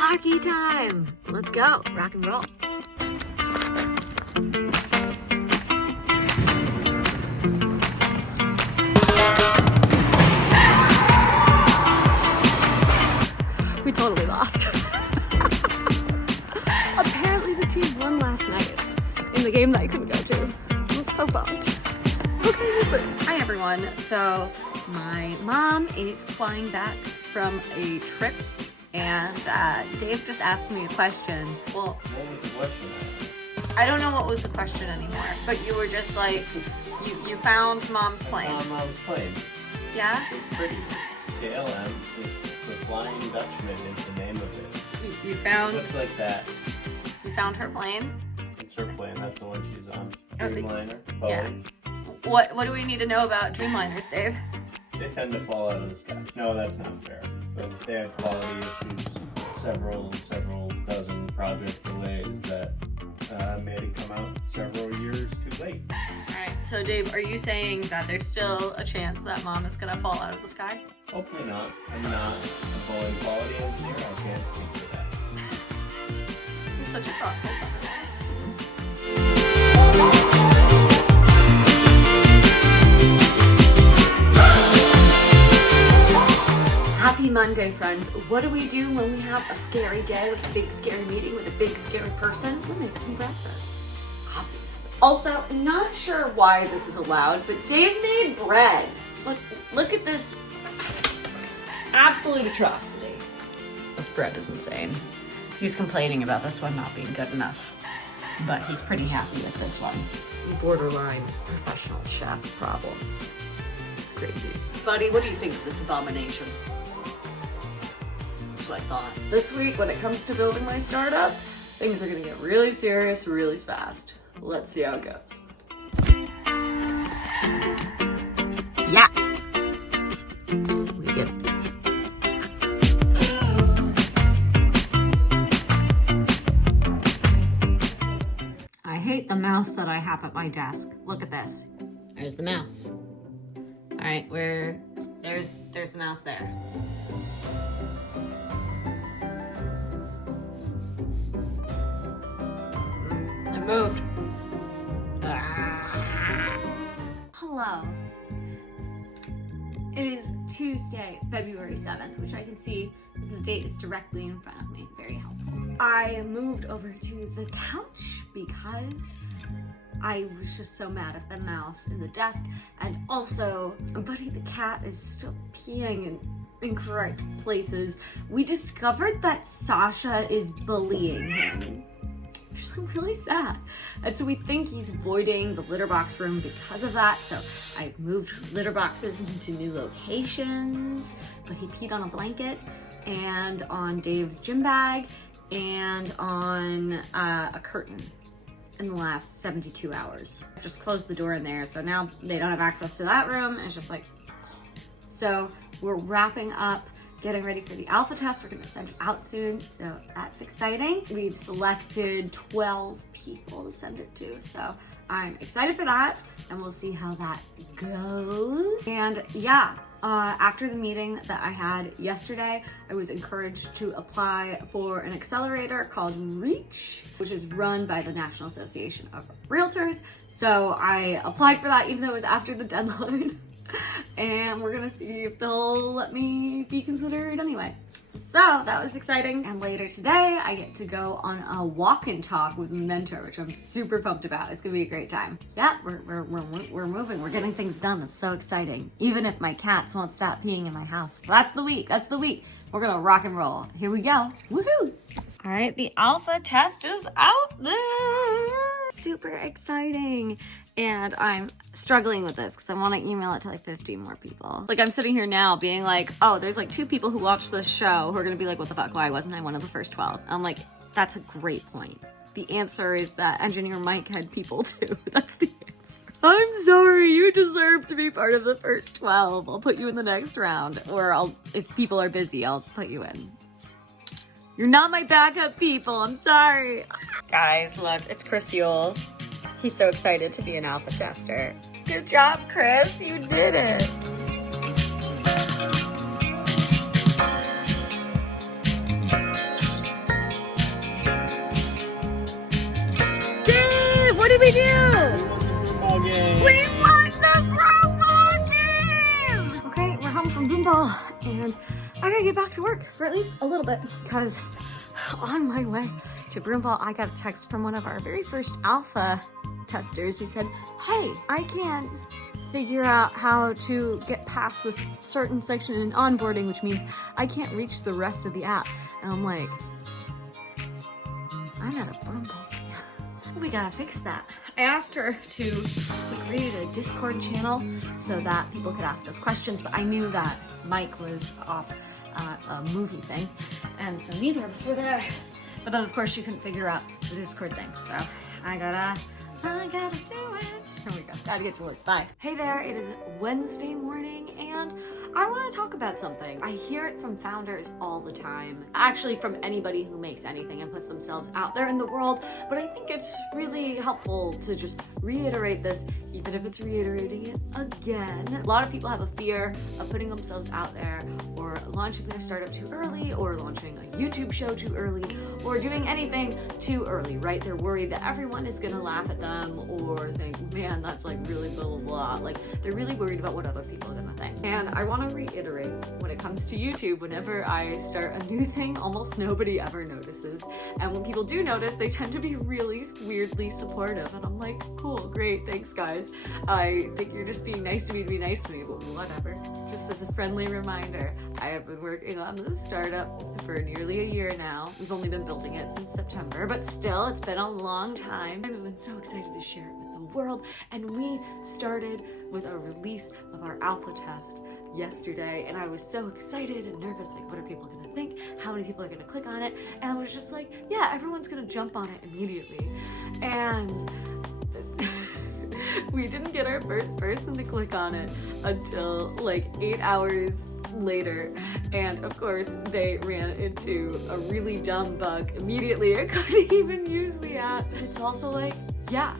Hockey time! Let's go, rock and roll. We totally lost. Apparently the team won last night in the game that I couldn't go to. I'm so bummed. Okay, listen. Hi everyone. So my mom is flying back from a trip and Dave just asked me a question. Well, what was the question? I don't know what was the question anymore, but you were just like, you found mom's plane. I found mom's plane. Yeah? It's pretty. It's KLM. It's the Flying Dutchman is the name of it. You found... It looks like that. You found her plane? It's her plane. That's the one she's on. Oh, Dreamliner. Yeah. Boeing. What do we need to know about Dreamliners, Dave? They tend to fall out of the sky. No, that's not fair. But they have quality issues. Several dozen project delays that made it come out several years too late. Alright, so Dave, are you saying that there's still a chance that mom is gonna fall out of the sky? Hopefully not. I'm not a Boeing quality engineer. I can't speak to that. You're such a thoughtful son. Happy Monday, friends. What do we do when we have a scary day with a big scary meeting with a big scary person? We make some breakfast, obviously. Also, not sure why this is allowed, but Dave made bread. Look at this absolute atrocity. This bread is insane. He's complaining about this one not being good enough, but he's pretty happy with this one. Borderline professional chef problems. Crazy. Buddy, what do you think of this abomination? That's what I thought. This week, when it comes to building my startup, things are gonna get really serious really fast. Let's see how it goes. Yeah. We did it. I hate the mouse that I have at my desk. Look at this. There's the mouse. All right, there's the mouse there. It moved. Ah. Hello. It is Tuesday, February 7th, which I can see the date is directly in front of me. Very helpful. I moved over to the couch because I was just so mad at the mouse in the desk, and also Buddy the cat is still peeing in incorrect places. We discovered that Sasha is bullying him, which is really sad, and so we think he's avoiding the litter box room because of that. So I've moved litter boxes into new locations, but he peed on a blanket and on Dave's gym bag and on a curtain in the last 72 hours. Just closed the door in there, so now they don't have access to that room. It's just like, so we're wrapping up, getting ready for the alpha test. We're gonna send it out soon, so that's exciting. We've selected 12 people to send it to, so I'm excited for that, and we'll see how that goes. And yeah, after the meeting that I had yesterday, I was encouraged to apply for an accelerator called REACH, which is run by the National Association of Realtors. So I applied for that even though it was after the deadline. And we're gonna see if they'll let me be considered anyway. So that was exciting. And later today, I get to go on a walk and talk with a mentor, which I'm super pumped about. It's gonna be a great time. Yeah, we're moving. We're getting things done. It's so exciting. Even if my cats won't stop peeing in my house. So that's the week. That's the week. We're gonna rock and roll. Here we go. Woohoo! All right, the alpha test is out there. Super exciting. And I'm struggling with this because I want to email it to like 50 more people. Like I'm sitting here now being like, oh, there's like 2 people who watched this show who are going to be like, what the fuck, why wasn't I one of the first 12? I'm like, that's a great point. The answer is that Engineer Mike had people too. That's the answer. I'm sorry, you deserve to be part of the first 12. I'll put you in the next round. Or if people are busy, I'll put you in. You're not my backup people, I'm sorry. Guys, look, it's Chris Yule. He's so excited to be an alpha tester. Good job, Chris. You did it. gotta get back to work for at least a little bit, because on my way to Broomball, I got a text from one of our very first alpha testers who said, hey, I can't figure out how to get past this certain section in onboarding, which means I can't reach the rest of the app. And I'm like, I'm at a Broomball. We gotta fix that. I asked her to create a Discord channel so that people could ask us questions, but I knew that Mike was off at a movie thing, and so neither of us were there. But then of course she couldn't figure out the Discord thing, so I gotta do it. Here we go, gotta get to work, bye. Hey there, it is Wednesday morning, and I want to talk about something. I hear it from founders all the time. Actually, from anybody who makes anything and puts themselves out there in the world. But I think it's really helpful to just reiterate this, even if it's reiterating it again. A lot of people have a fear of putting themselves out there, or launching their startup too early, or launching a YouTube show too early, or doing anything too early, right? They're worried that everyone is gonna laugh at them, or think, man, that's like really blah, blah, blah. Like, they're really worried about what other people are gonna think. And I want to reiterate, when it comes to YouTube, whenever I start a new thing, almost nobody ever notices. And when people do notice, they tend to be really weirdly supportive. And I'm like, cool, great, thanks guys. I think you're just being nice to me to be nice to me, but whatever. Just as a friendly reminder, I have been working on this startup for nearly a year now. We've only been building it since September, but still, it's been a long time. I've been so excited to share it with the world. And we started with a release of our alpha test yesterday, and I was so excited and nervous, like, what are people gonna think? How many people are gonna click on it? And I was just like, yeah, everyone's gonna jump on it immediately. And we didn't get our first person to click on it until like 8 hours later, and of course they ran into a really dumb bug immediately. I couldn't even use the app. It's also like, yeah,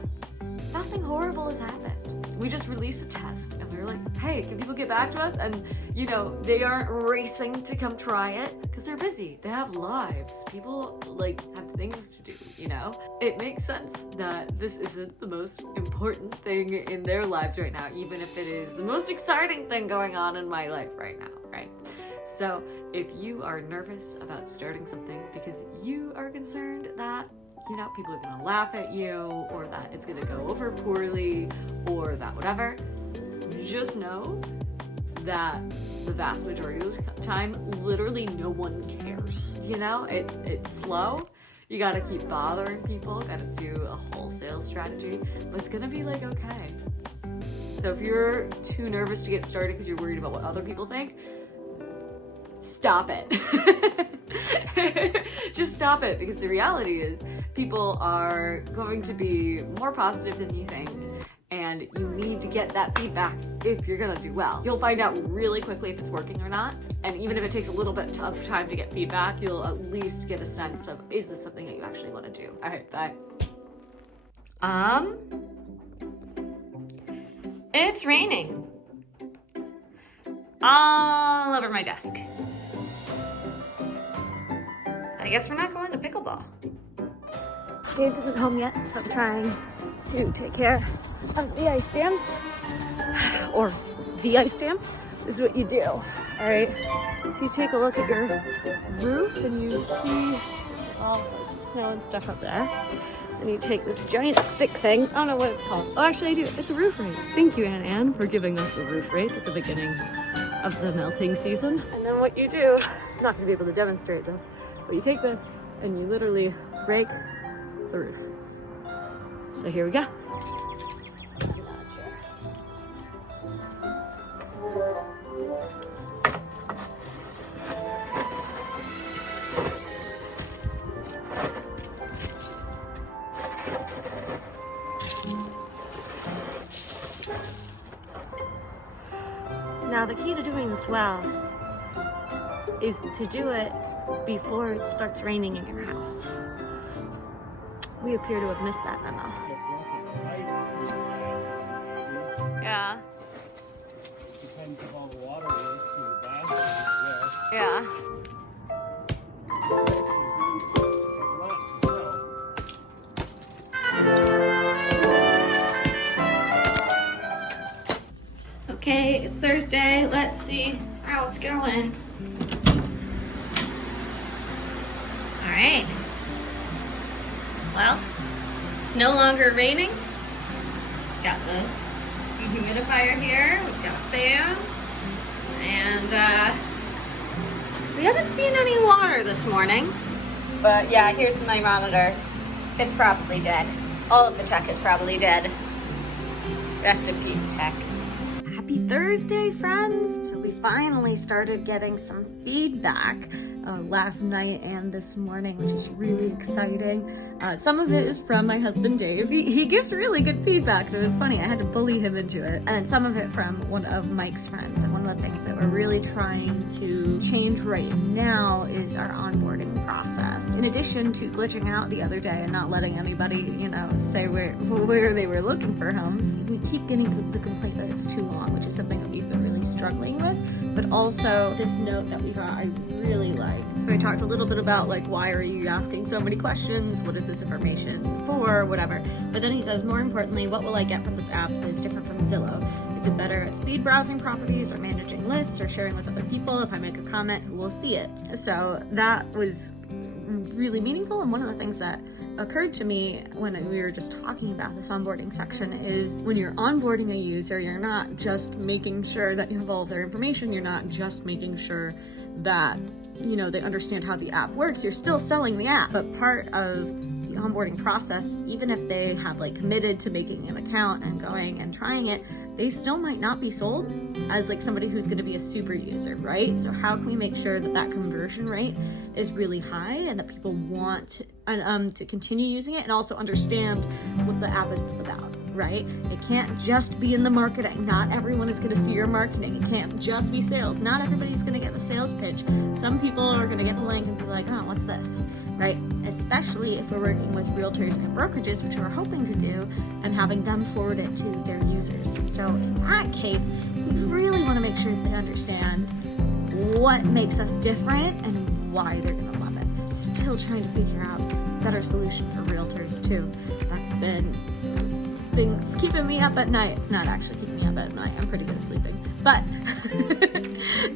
nothing horrible has happened. We just released a test and we were like, hey, can people get back to us? And you know, they aren't racing to come try it because they're busy. They have lives. People like have things to do, you know? It makes sense that this isn't the most important thing in their lives right now, even if it is the most exciting thing going on in my life right now, right? So if you are nervous about starting something because you are concerned that, you know, people are gonna laugh at you, or that it's gonna go over poorly, or that whatever, just know that the vast majority of the time, literally no one cares. You know, it's slow. You gotta keep bothering people, gotta do a wholesale strategy, but it's gonna be like, okay. So if you're too nervous to get started because you're worried about what other people think, stop it. Just stop it, because the reality is people are going to be more positive than you think, and you need to get that feedback if you're gonna do well. You'll find out really quickly if it's working or not, and even if it takes a little bit of time to get feedback, you'll at least get a sense of, is this something that you actually want to do? All right, bye. It's raining all over my desk. I guess we're not going to pickleball. Dave isn't home yet, so I'm trying to take care of the ice dams. Or the ice dam. This is what you do, all right? So you take a look at your roof and you see there's all sorts of snow and stuff up there. And you take this giant stick thing. I don't know what it's called. Oh, actually I do. It's a roof rake. Thank you, Anne for giving us a roof rake at the beginning of the melting season. And then what you do, I'm not gonna be able to demonstrate this, but you take this and you literally rake the roof. So here we go. Now the key to doing this well is to do it before it starts raining in your house. We appear to have missed that memo. Yeah. Depends if all the water works in the bathroom. Yeah. Okay, it's Thursday. Let's see how it's going. right. Well, it's no longer raining. Got the dehumidifier here. We've got a fan. And we haven't seen any water this morning. But yeah, here's my monitor. It's probably dead. All of the tech is probably dead. Rest in peace, tech. Happy Thursday, friends! So we finally started getting some feedback last night and this morning, which is really exciting. Some of it is from my husband Dave. He gives really good feedback. It was funny, I had to bully him into it. And some of it from one of Mike's friends. And one of the things that we're really trying to change right now is our onboarding process. In addition to glitching out the other day and not letting anybody, say where they were looking for homes, we keep getting the complaint that it's too long, which is something that we've been really struggling with. But also this note that we got, I really like. So I talked a little bit about why are you asking so many questions? What is this information for? Whatever. But then he says, more importantly, what will I get from this app that is different from Zillow? Is it better at speed browsing properties or managing lists or sharing with other people? If I make a comment, who will see it? So that was really meaningful. And one of the things that occurred to me when we were just talking about this onboarding section is when you're onboarding a user, you're not just making sure that you have all of their information. You're not just making sure that they understand how the app works. You're still selling the app, but part of the onboarding process, even if they have committed to making an account and going and trying it, they still might not be sold as somebody who's going to be a super user, right? So how can we make sure that conversion rate is really high and that people want to continue using it and also understand what the app is about, right? It can't just be in the marketing. Not everyone is going to see your marketing. It can't just be sales. Not everybody's going to get the sales pitch. Some people are going to get the link and be like, oh, what's this? Right? Especially if we're working with realtors and brokerages, which we're hoping to do, and having them forward it to their users. So in that case, we really want to make sure that they understand what makes us different and why they're going to love it. Still trying to figure out a better solution for realtors too. That's been things keeping me up at night. It's not actually keeping me up at night. I'm pretty good at sleeping. But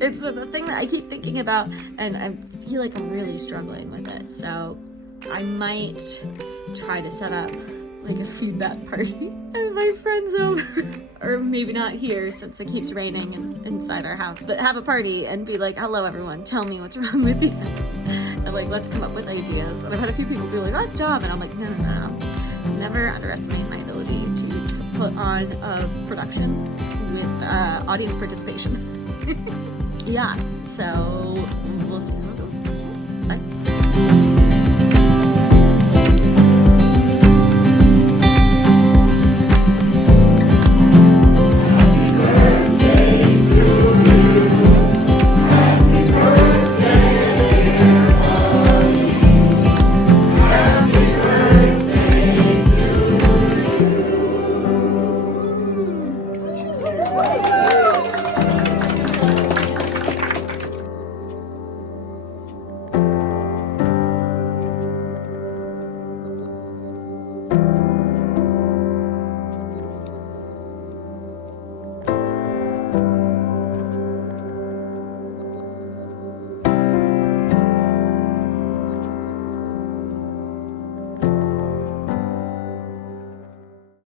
it's the thing that I keep thinking about, and I feel like I'm really struggling with it. So I might try to set up a feedback party and my friends over, or maybe not here since it keeps raining inside our house, but have a party and be like, hello everyone, tell me what's wrong with you. And let's come up with ideas. And I've had a few people be like, oh, it's dumb. And I'm like, no. Never underestimate my ability to put on a production with audience participation. Yeah, so